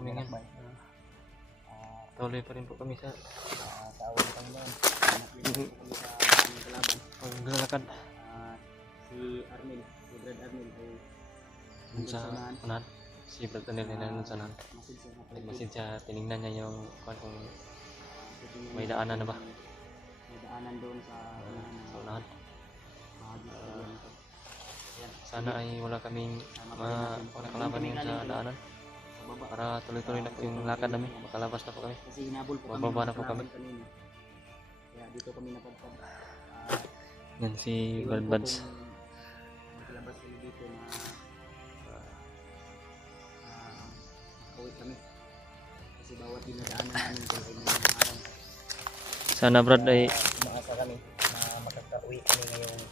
kami ngayon. Tuloy pa rin po kami sa awal ng Panginoon. Kami sa aming kalaban. paglalakad Si Arnel, si Brad Arnel ay dun sa unahan. Si Brad Anel na nandun sa unahan. Nag-message siya, tinignan niya yung kung may daanan na ba? May daanan doon sa unahan. Yan. Sana ay wala kaming wala kalaban yun sa daanan. Para tuloy-tuloy na po yung lakad namin. Makalabas na po kami. Kasi hinabol po kami. Bababa na po kami. Kanina. Kaya dito kami napadpad. Yan si Brad Buds. Makalabas kami dito na makawit kami. Kasi bawat dinadaanan namin ko ay may araw. Sana Brad ay Umaasa kami na makaka-uwi kami ngayong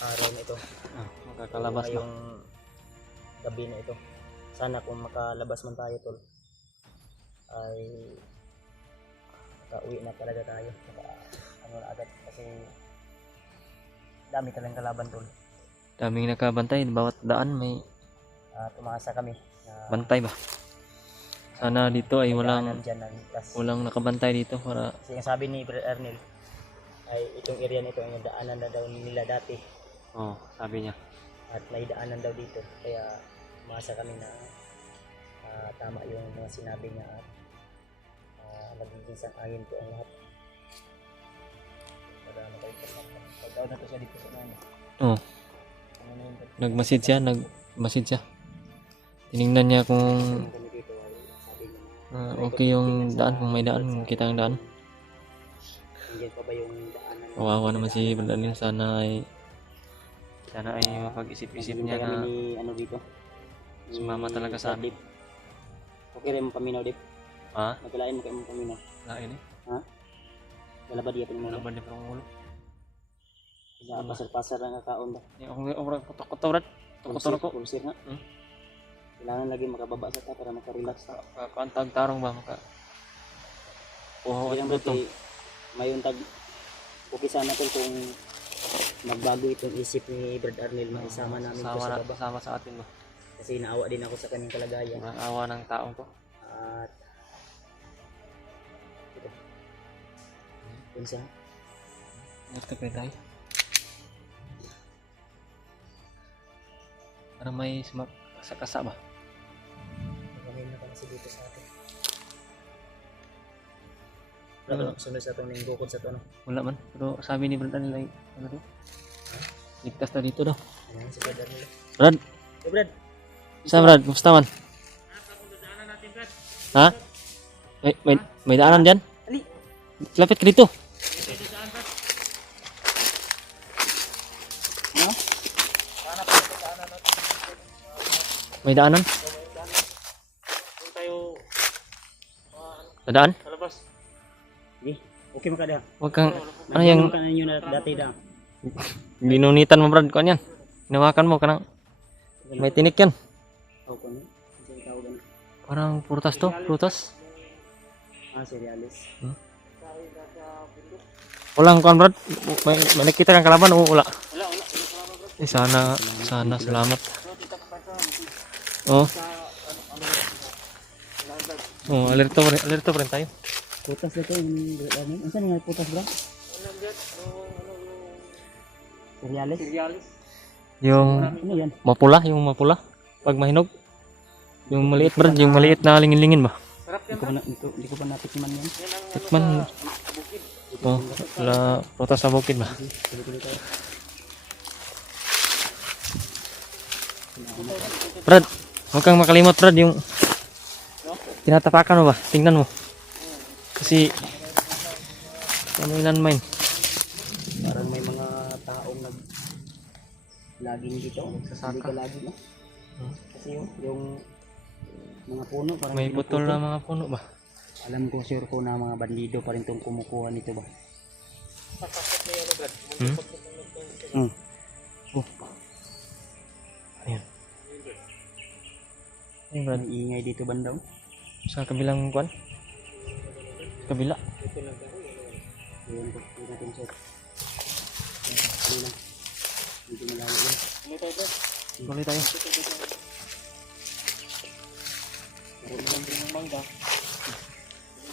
araw na ito. makakalabas na. Ngayong gabi na ito. Sana kung makalabas man tayo tol ay makauwi na talaga tayo. Ano na agad kasi dami talang kalaban tol. Daming nakabantay. Bawat daan may Tumaasa kami na bantay ba? Sana dito ay daanan dyan na ligtas. walang nakabantay dito para Kasi yung sabi ni Brad Arnel ay itong area nito ay daanan na daw nila dati sabi niya. at may daanan daw dito kaya umasa kami na tama yung mga sinabi niya at magiging sang-ayon po ang lahat para makalipas na pag-out na to siya dito sa mga ano na yun Nag-message siya. Tiningnan niya kung kami dito ay sabi niya okay yung daan, kung may daan, kita ang daan. nandiyan pa ba yung daanan Kawawa naman si Brad Anel. Sana ay mapag-isip-isip niya na ni ano dito sumama talaga sa amin. okay rin mo paminaw dip Ha? nagkalain mo kayo mo paminaw Lain eh. galaba diya paminaw Laban niya parang ulo. sa pasar-pasar na kakaon ba Orang kotor-kotor Brad. Kotor ko. pulsir nga kailangan lagi makababa sa ta para makarelax ta Kakantag tarong ba maka. yung Ito. may untag okay sana tol kung magbago itong isip ni Brad Arnel makisama namin ko sa baba Sama sa atin ba. kasi naawa din ako sa kanyang kalagayan Ang awa ng taong to. at ito pinsa Ito pa tayo. Para may kasa ba? kami na kasi dito sa atin pero sunod sa itong bukod sa ito no Wala man. Pero sabi ni Brad Anel ay ano to? Ligtas na dito daw. ayan si Brad Arnel Brad, hey Brad isa Brad, kumusta man? Ha? May daanan dyan? Ali. Lapit ka dito. no? May daanan? Kung tayo Dadaan? sa labas sige okay makada Huwag kang, ano yung ka na ninyo na dati da binunitan mo Brad, ko yan. Hinawakan mo, kanang may tinik yan. tawag ko no kasi tawag ano Parang prutas to, prutas. cerealis Walang kan Brad, may nakita kang kalaban o wala? wala Sana salamat. Alerto pa rin tayo. putas na ito yung Brad Arnel ang saan nga putas bro? cerealis Yung ano yan? mapula. Pag mahinog. Yung maliit Brad, yung maliit na lingin-lingin ba? Hindi ko pa natikman yan Tikman. Wala prutas sa bukid ba? Brad, huwag kang makalimot Brad, yung tinatapakan mo ba? Tingnan mo. Kasi ano ilan parang may mga taong laging dito hindi ka lagi no? Kasi yung mga puno parang may putol na mga puno ba? alam ko sure ko na mga bandido pa rin itong kumukuha nito ba Ayan. Ayan Brad, may ingay dito bandaw sa kabilang kwan? Kabila. ayun ko hindi natin sure ayun lang hindi malayo yun Tuloy tayo. meron lang mangga.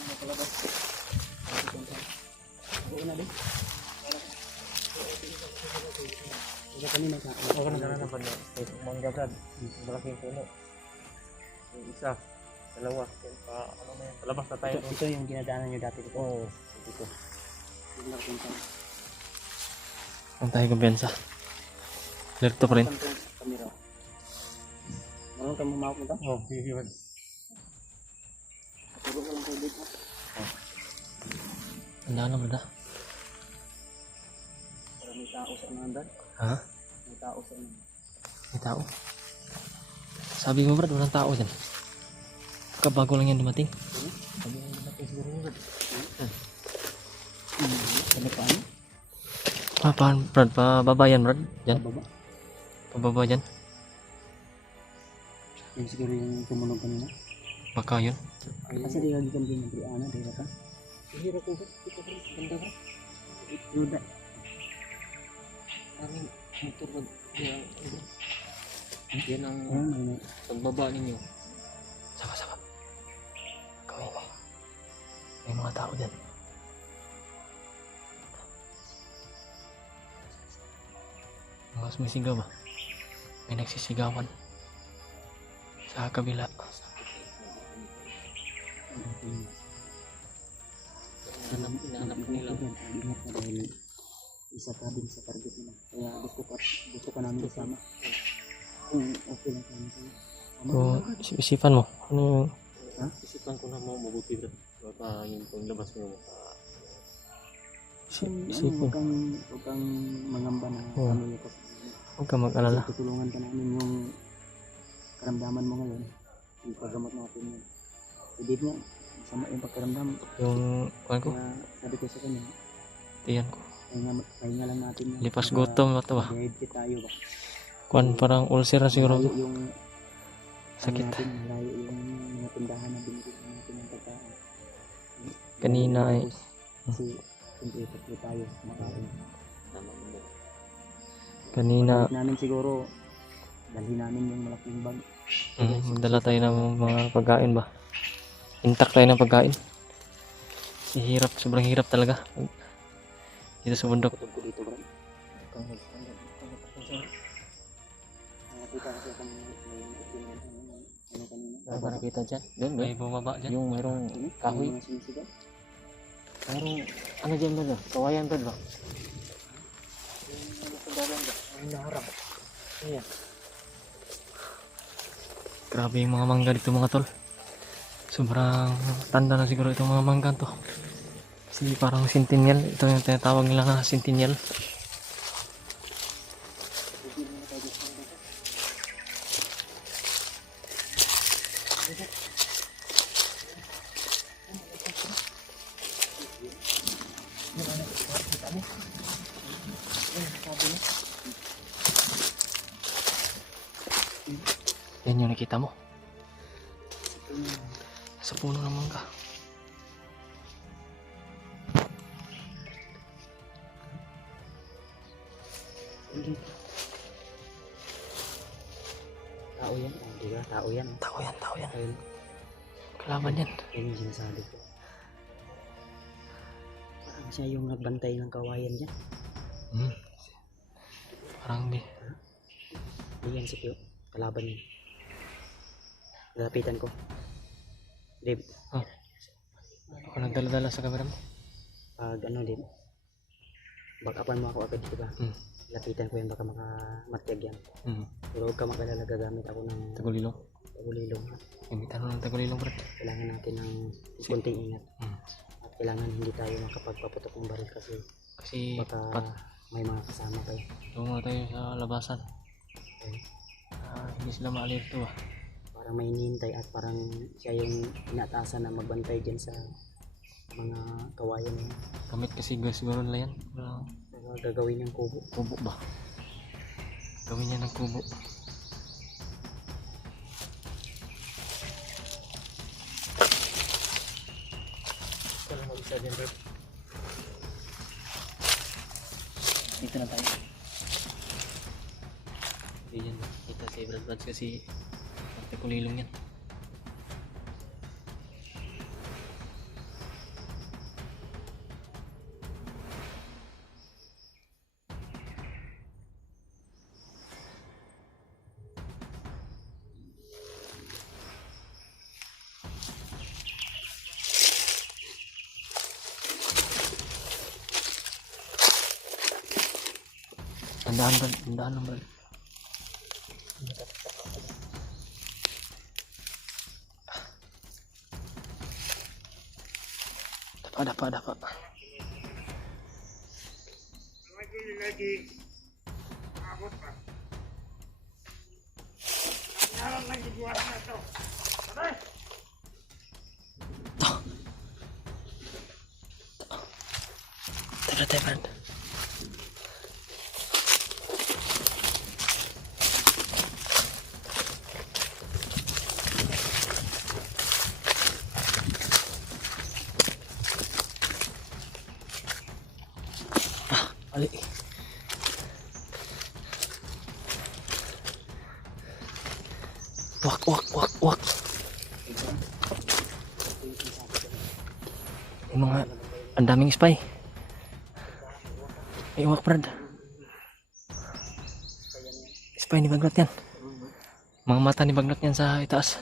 Makalabas. Oo na din. Ito kanina ka. Oo na sana pa na. Mangga brad. Malaking puno. Yung isa, dalawa. Ano na yan? Palabas na tayo. Ito yung dinadaanan nyo dati dito. Oo. Ito. Yung nakikita. Ang tayo kumpiyansa. Lerto pa rin. Kamera. Meron kang mamawak nito? Oo, hihiwan. Puro ko lang kayo dito. Ang daan naman na. Para may tao sa unahan, Brad. Ha? May tao sa unahan. May tao? Sabi mo brad, walang tao dyan. Kabago lang yan dumating. Sabi mo dumating siguro mo brad. Sabi paano? Paano brad? Pababa yan brad? Yan? Baba. Pababa dyan? Yung siguro yung tumunog kanina. Baka yun. Kasi di lagi kami ng Brianna, di ba ka? Hihira ko brad. Ito brad. Ganda brad. Ruda. Aming motor brad. Yan ang May pagbaba ninyo. Saka. Gawin mo. May mga tao dyan. Mga sumisigaw ba? May nagsisigawan. Sa kabila. Hinanap nila. Ingat na dahil isa ka din sa target nila. Kaya gusto ka namin kasama. Kung okay lang kami kayo. Kung isipan mo, ano yung... Ha? Isipan ko na mo mabuti rin. Baka yung paglabas mo mo. Huwag kang mangamba na Oo. pamilya ko. Huwag ka mag-alala. Kasi tutulungan ka namin yung karamdaman mo ngayon. Ipagamot natin yun. Hindi nga, masama yung pagkaramdam. Yung, kuhan ko, Kaya sabi ko sa kanya, tiyan ko. pahinga lang natin. Yun. Lipas Para gutom ba ito ba? dehydrate tayo ba? Kuhan parang ulcer na siguro. Malayo yung Sakit. natin, malayo yung mga tindahan na binigyan natin ng pagkain. Kanina ay... Kasi siyempre tatlo tayo makain. Kanina, Balik namin siguro, dalhin namin yung malaking bag. dala tayo ng mga pagkain ba? Intact tayo ng pagkain. Hirap, sobrang hirap talaga. Dito sa bundok. Tutog ko dito, bro. Nakakita kasi akong may ano kanina. Ano nakita dyan? Doon, may bumaba dyan. Yung mayroong Sino? kahoy. Yung mga sumisigaw? Mayroong, ano dyan ba doon? Kawayan ba doon? Ang naharap. Ayan. Grabe yung mga mangga dito mga tol. Sobrang tanda na siguro itong mga mangga to. Kasi parang centennial. Ito yung tinatawag nila na centennial. Yan yung nakita mo. Sa puno ng mangga. Tao yan, oh, di ba? Tao yan. Tao yan, tao yan. Ayun, Kalaban yan. yan yung sinasabi ko. Parang siya yung nagbantay ng kawayan dyan. Parang di. Hindi yan si Pio. Kalaban yun. Lapitan ko. Dib, Ako nagdala-dala sa camera mo. pag ano Dib, backupan mo ako agad dito ba? Lapitan ko yan baka makamatiyag yan. Pero huwag ka makalala, gagamit ako ng Tagulilong. pagulilong. Imitan mo ng tagulilong bro. Kailangan natin ng konting ingat. At kailangan hindi tayo makapagpaputok ng baril kasi Kasi baka may mga kasama kayo. tungo tayo sa labasan. Okay. Hindi sila maalirto ba? Parang may hinihintay at parang siya yung inatasan na magbantay dyan sa mga kawayan na yun. Gamit kasi siguro nila yan. Parang Kaya gagawin yung kubo. kubo ba? Gawin niya ng kubo. Kaya mag-isa dyan bro. Dito na tayo. Hindi yan. Kita si Brad Brad kasi kulilong yan. Tandaan ba? Tandaan lang ba? Dapa. Tara tayo, Brad. Ali. Wak. Yung mga, ang daming spy. Ay, wak, Brad. Spy ni Bagnat yan. Mga mata ni Bagnat yan sa itaas.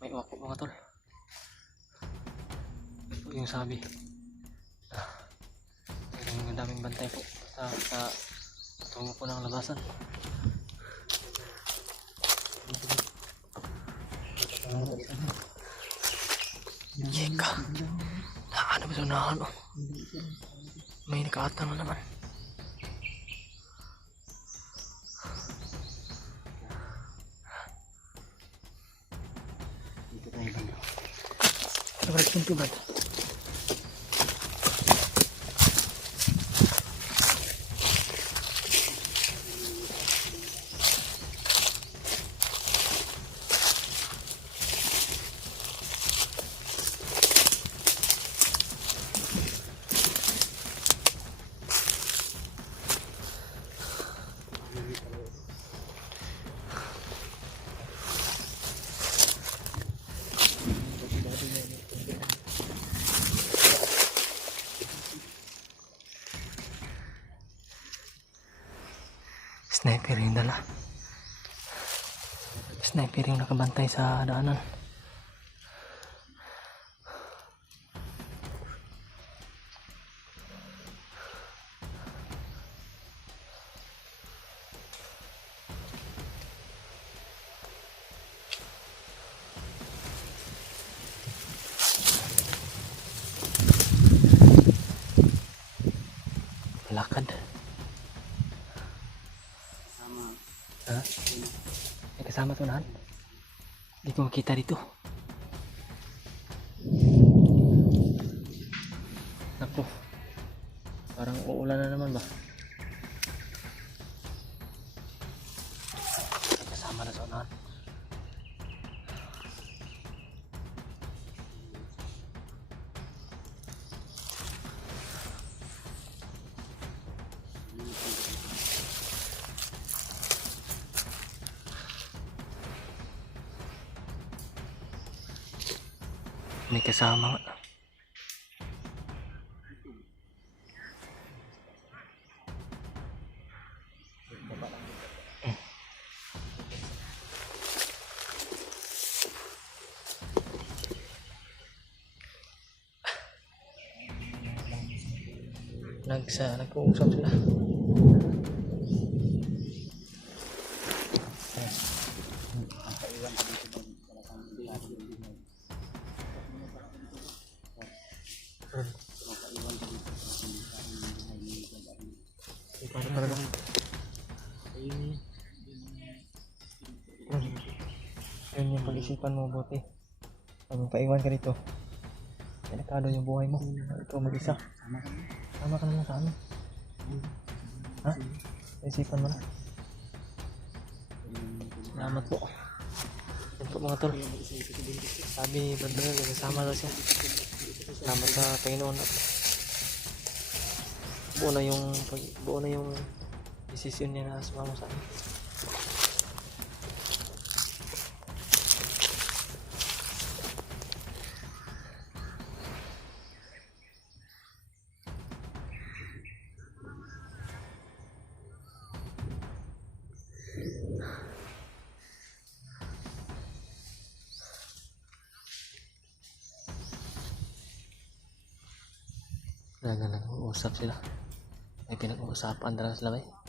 May wak po mga tol. Ito po yung sabi. Ang daming bantay po sa tungo po ng labasan. Yeka. Ano ba ito na ano? May nakaatang na naman. Dito tayo banda. Ito Brad. Sniper yung dala. Sniper yung nakabantay sa daanan. Lakad. Sama. Ha? May kasama to nahan. Hindi ko makita dito. Naku. Parang uulan na naman ba? May kasama na sa unahan. May kasama nga. Nag-uusap sila. Yun yung pag-isipan mo buti. Pag paiwan ka dito, delikado yung buhay mo. Ikaw mag-isa. Sama ka naman sa amin. Ha? Isipan mo na. Salamat po. Yan po mga tol. Sabi ni Brother, nagkasama daw siya. Salamat sa Panginoon. Buo na yung desisyon niya na sumama sa amin. Wala na nag-uusap sila. May pinag-uusapan na lang sila ba eh.